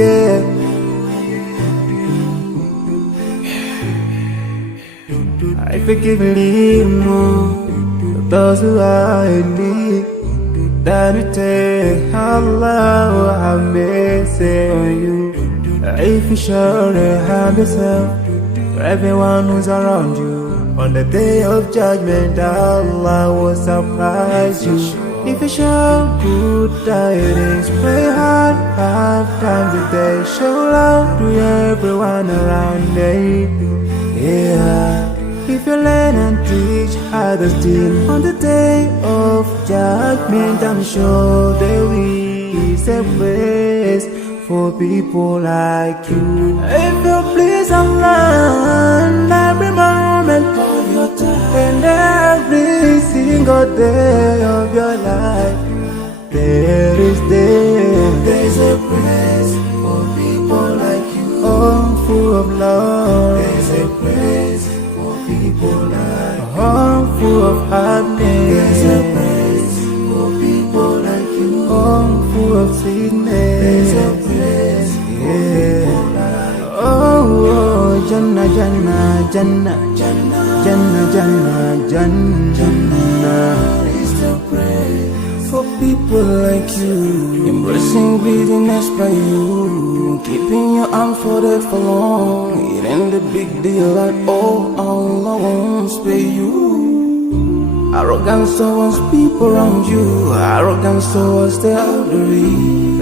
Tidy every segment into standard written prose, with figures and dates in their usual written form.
yeah. I forgive and leave more those who are in need. That you take Allah have mercy on you. If you surely have yourself, for everyone who's around you, on the day of judgment, Allah will surprise you. If you show good tidings, pray hard 5 times a day. Show love to everyone around you. Yeah. If you learn and teach others still, on the day of judgment, I'm sure there is a place for people like you. If you please Allah, every moment of your time and every single day of your life, there's a place for people like you. Oh, full of love. There's a place for people like you. Oh, full of happiness. There's a place for people like you. Oh, full of sweetness. There's a place for people like you. Oh, Jannah, Jannah, Jannah, Jannah, Jannah, Jannah, Jannah. It's the place for people like you. Embracing greediness by you, keeping your arms folded for long. It ain't a big deal at all. Allah won't spare you. Arrogance towards people around you, arrogance towards the elderly.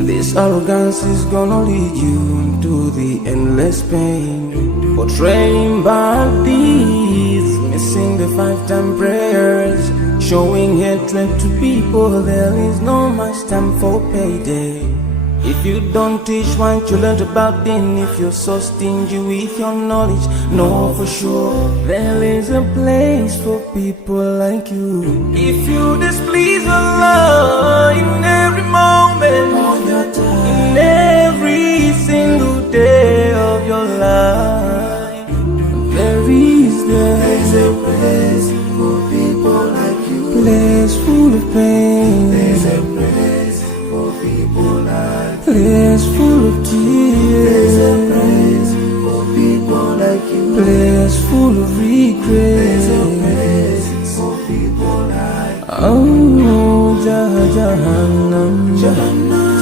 This arrogance is gonna lead you to the endless pain. Portraying bad deeds, missing the 5-time prayers, showing hatred to people. There is no much time for payday. If you don't teach what you learned about then, if you're so stingy with your knowledge, know for sure there is a place for people like you. If you displease Allah in every moment of your time, in every single day of your life, there's a place for people like you. Place full of pain. There's a place for people like you. Place full of tears. There's a place for people like you. Place full of regret. There's a place for people like you. Oh, Jahannam, Jahannam,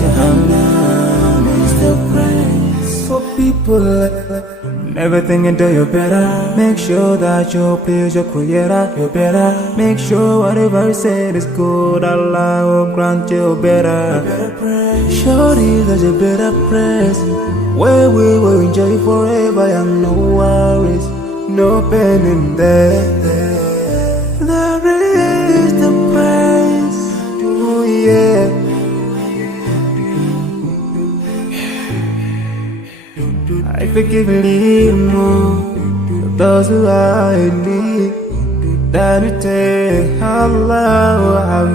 Jahannam is the place for people like you. Never think until you're better. Make sure that you please your creator. You're better. Make sure whatever you said is good. Allah will grant you better. Surely there's a better place where we will enjoy forever and no worries, no pain in there. There is the place. Oh yeah. I forgive and leave more those who are in need. That you take Allah have